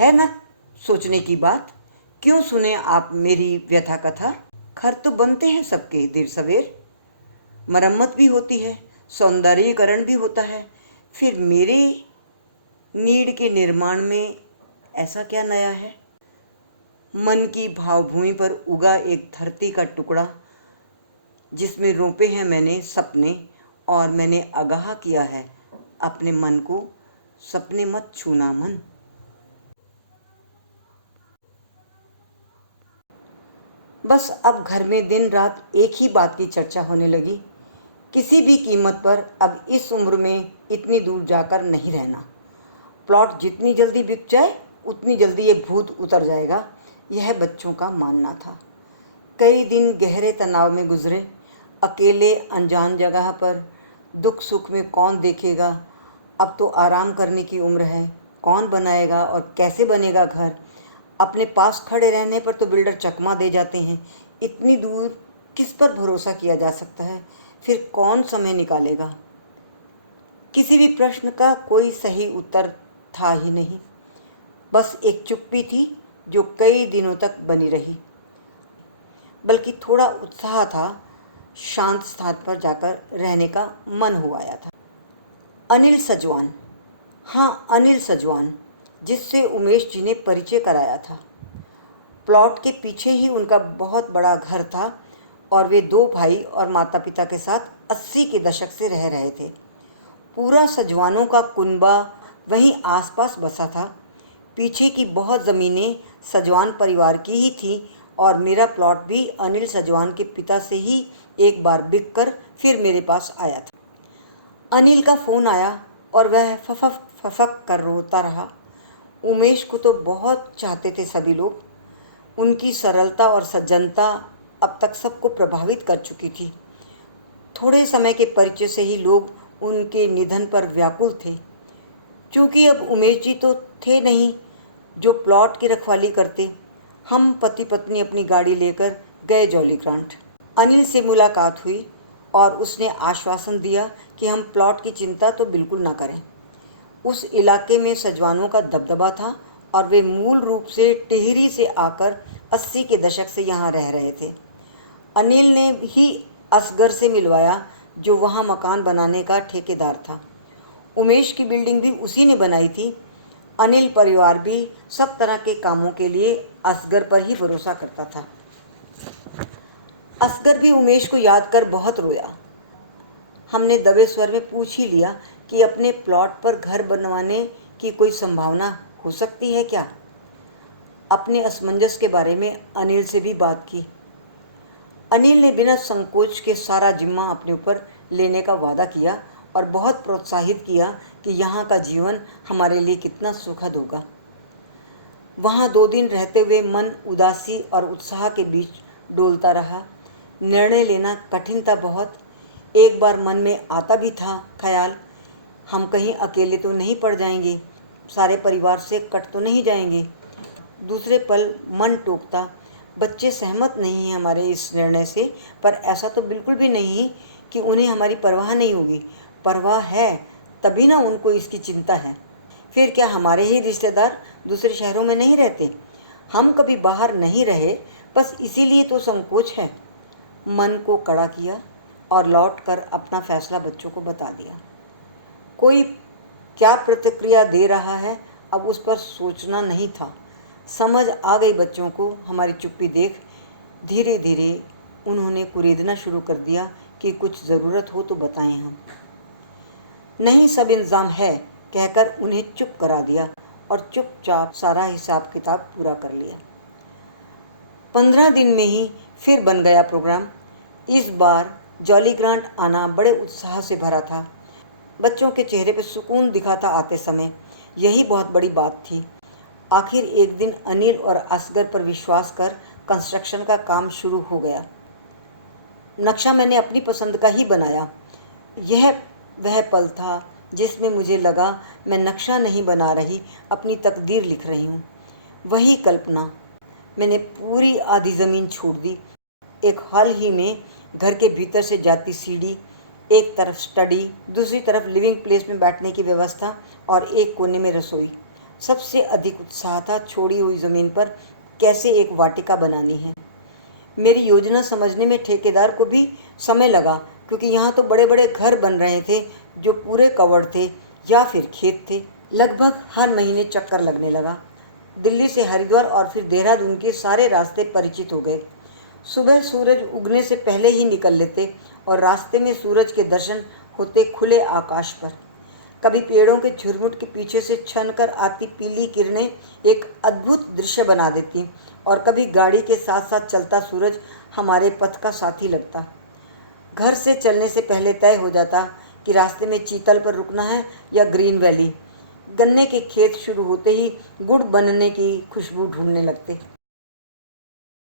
है ना सोचने की बात। क्यों सुने आप मेरी व्यथा कथा। घर तो बनते हैं सबके देर सवेर, मरम्मत भी होती है, सौंदर्यीकरण भी होता है। फिर मेरे नीड के निर्माण में ऐसा क्या नया है। मन की भावभूमि पर उगा एक धरती का टुकड़ा, जिसमें रोपे हैं मैंने सपने, और मैंने आगाह किया है अपने मन को, सपने मत छूना मन। बस अब घर में दिन रात एक ही बात की चर्चा होने लगी। किसी भी कीमत पर अब इस उम्र में इतनी दूर जाकर नहीं रहना। प्लॉट जितनी जल्दी बिक जाए उतनी जल्दी ये भूत उतर जाएगा, यह बच्चों का मानना था। कई दिन गहरे तनाव में गुजरे। अकेले अनजान जगह पर दुख सुख में कौन देखेगा। अब तो आराम करने की उम्र है, कौन बनाएगा और कैसे बनेगा घर। अपने पास खड़े रहने पर तो बिल्डर चकमा दे जाते हैं। इतनी दूर किस पर भरोसा किया जा सकता है। फिर कौन समय निकालेगा। किसी भी प्रश्न का कोई सही उत्तर था ही नहीं। बस एक चुप्पी थी जो कई दिनों तक बनी रही। बल्कि थोड़ा उत्साह था, शांत स्थान पर जाकर रहने का मन हो आया था। अनिल सजवान, हाँ अनिल सजवान, जिससे उमेश जी ने परिचय कराया था। प्लॉट के पीछे ही उनका बहुत बड़ा घर था और वे दो भाई और माता पिता के साथ 80 के दशक से रह रहे थे। पूरा सजवानों का कुनबा वहीं आसपास बसा था। पीछे की बहुत ज़मीनें सजवान परिवार की ही थी और मेरा प्लॉट भी अनिल सजवान के पिता से ही एक बार बिक कर फिर मेरे पास आया था। अनिल का फ़ोन आया और वह फफक फफक कर रोता रहा। उमेश को तो बहुत चाहते थे सभी लोग। उनकी सरलता और सज्जनता अब तक सबको प्रभावित कर चुकी थी। थोड़े समय के परिचय से ही लोग उनके निधन पर व्याकुल थे। क्योंकि अब उमेश जी तो थे नहीं जो प्लॉट की रखवाली करते। हम पति पत्नी अपनी गाड़ी लेकर गए जॉली ग्रांट। अनिल से मुलाकात हुई और उसने आश्वासन दिया कि हम प्लॉट की चिंता तो बिल्कुल ना करें। उस इलाके में सजवानों का दबदबा था और वे मूल रूप से टिहरी से आकर 80 के दशक से यहाँ रह रहे थे। अनिल ने ही असगर से मिलवाया जो वहाँ मकान बनाने का ठेकेदार था। उमेश की बिल्डिंग भी उसी ने बनाई थी। अनिल परिवार भी सब तरह के कामों के लिए असगर पर ही भरोसा करता था। असगर भी उमेश को याद कर बहुत रोया। हमने दबे स्वर में पूछ ही लिया कि अपने प्लॉट पर घर बनवाने की कोई संभावना हो सकती है क्या। अपने असमंजस के बारे में अनिल से भी बात की। अनिल ने बिना संकोच के सारा जिम्मा अपने ऊपर लेने का वादा किया और बहुत प्रोत्साहित किया कि यहाँ का जीवन हमारे लिए कितना सुखद होगा। वहाँ 2 दिन रहते हुए मन उदासी और उत्साह के बीच डोलता रहा। निर्णय लेना कठिन था बहुत। एक बार मन में आता भी था ख्याल, हम कहीं अकेले तो नहीं पड़ जाएंगे, सारे परिवार से कट तो नहीं जाएंगे। दूसरे पल मन टोकता, बच्चे सहमत नहीं हैं हमारे इस निर्णय से, पर ऐसा तो बिल्कुल भी नहीं कि उन्हें हमारी परवाह नहीं होगी। परवाह है तभी ना उनको इसकी चिंता है। फिर क्या हमारे ही रिश्तेदार दूसरे शहरों में नहीं रहते। हम कभी बाहर नहीं रहे, बस इसीलिए तो संकोच है। मन को कड़ा किया और लौट कर अपना फैसला बच्चों को बता दिया। कोई क्या प्रतिक्रिया दे रहा है अब उस पर सोचना नहीं था। समझ आ गई बच्चों को हमारी चुप्पी देख। धीरे धीरे उन्होंने कुरेदना शुरू कर दिया कि कुछ ज़रूरत हो तो बताएं हम। नहीं सब इंतज़ाम है कहकर उन्हें चुप करा दिया और चुपचाप सारा हिसाब किताब पूरा कर लिया। 15 दिन में ही फिर बन गया प्रोग्राम। इस बार जॉली ग्रांट आना बड़े उत्साह से भरा था। बच्चों के चेहरे पर सुकून दिखा था आते समय, यही बहुत बड़ी बात थी। आखिर एक दिन अनिल और असगर पर विश्वास कर कंस्ट्रक्शन का काम शुरू हो गया। नक्शा मैंने अपनी पसंद का ही बनाया। यह वह पल था जिसमें मुझे लगा मैं नक्शा नहीं बना रही, अपनी तकदीर लिख रही हूँ। वही कल्पना। मैंने पूरी आधी ज़मीन छोड़ दी। एक हाल ही में घर के भीतर से जाती सीढ़ी, एक तरफ स्टडी, दूसरी तरफ लिविंग प्लेस में बैठने की व्यवस्था और एक कोने में रसोई। सबसे अधिक उत्साह था छोड़ी हुई ज़मीन पर कैसे एक वाटिका बनानी है। मेरी योजना समझने में ठेकेदार को भी समय लगा, क्योंकि यहाँ तो बड़े बड़े घर बन रहे थे जो पूरे कवर्ड थे या फिर खेत थे। लगभग हर महीने चक्कर लगने लगा। दिल्ली से हरिद्वार और फिर देहरादून के सारे रास्ते परिचित हो गए। सुबह सूरज उगने से पहले ही निकल लेते और रास्ते में सूरज के दर्शन होते खुले आकाश पर। कभी पेड़ों के झुरमुट के पीछे से छन कर आती पीली किरणें एक अद्भुत दृश्य बना देती और कभी गाड़ी के साथ साथ चलता सूरज हमारे पथ का साथी लगता। घर से चलने से पहले तय हो जाता कि रास्ते में चीतल पर रुकना है या ग्रीन वैली। गन्ने के खेत शुरू होते ही गुड़ बनने की खुशबू ढूंढने लगते।